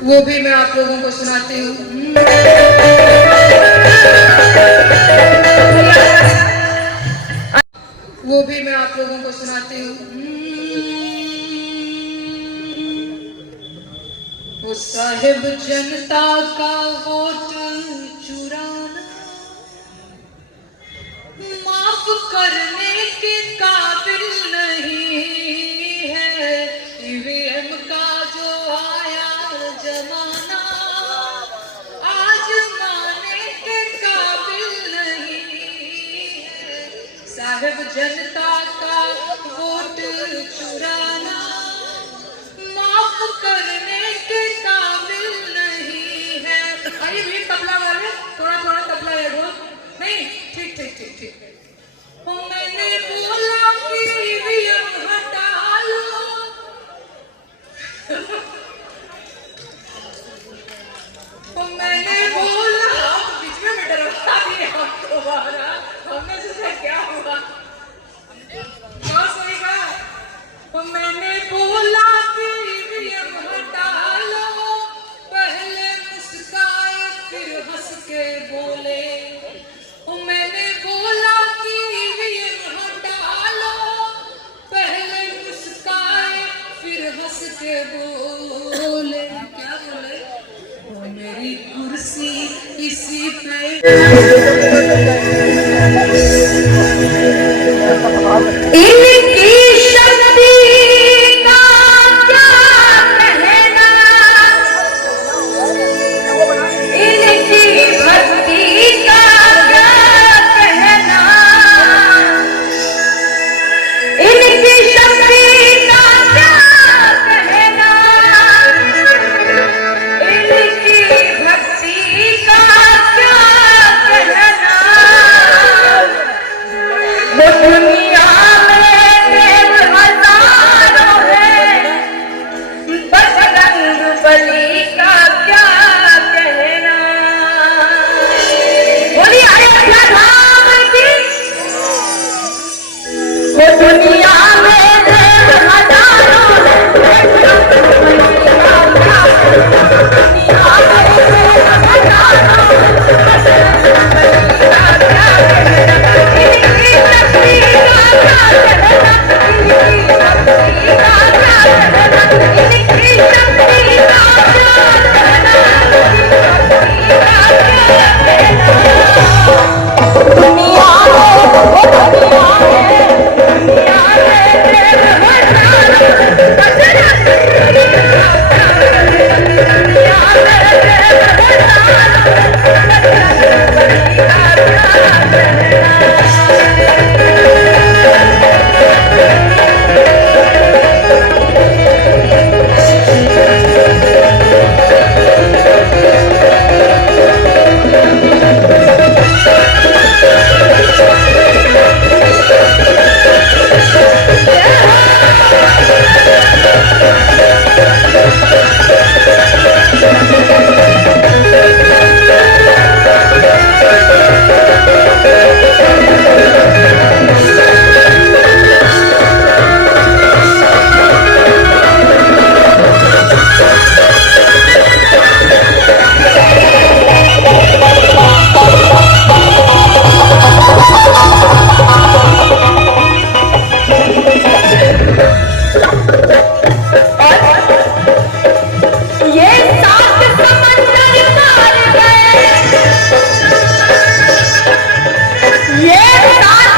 वो भी मैं आप लोगों को सुनाती हूँ। वो भी मैं आप लोगों को सुनाती हूँ। वो साहिब जनता का वोट चुराना माफ करने के काबिल नहीं है। ईवीएम का जो आया जमाना आज माने के काबिल नहीं है। साहिब जनता का वोट चुराना माफ करने के काबिल नहीं है। आइए भी तबला वाले थोड़ा थोड़ा तबला है वो नहीं ठीक ठीक ठीक ठीक। मैंने बोला कि ईवीएम हटा लो। मैंने बोला बीच में मैं डरा दिया दोबारा हमने सोचा क्या हुआ सही कहा। मैंने बोला कि ईवीएम हटा लो पहले मुस्काए फिर हंस के बोले। मैंने बोला कि ईवीएम हटा लो पहले मुस्काए फिर हंस के बोले। क्या बोले मेरी कुर्सी इसी पे इनकी शक्ति का क्या कहना इनकी भक्ति का क्या कहना इनकी शक्ति का क्या कहना इनकी भक्ति का क्या कहना। वो दुनिया में देव हजारों है बजरंग बली का क्या कहना। बोलिए अयोध्या धाम की। वो दुनिया में देव हजारों है बजरंग बली का क्या कहना। दुनिया में देव हजारों है बजरंग बली का क्या कहना। इनकी शक्ति का क्या कहना इनकी शक्ति का क्या कहना इनकी शक्ति का क्या कहना इनकी शक्ति का क्या कहना। दुनिया में वो दुनिया में देव हजारों है बजरंग बली का क्या कहना। दुनिया में देव हजारों है बजरंग बली का क्या कहना। Yeah.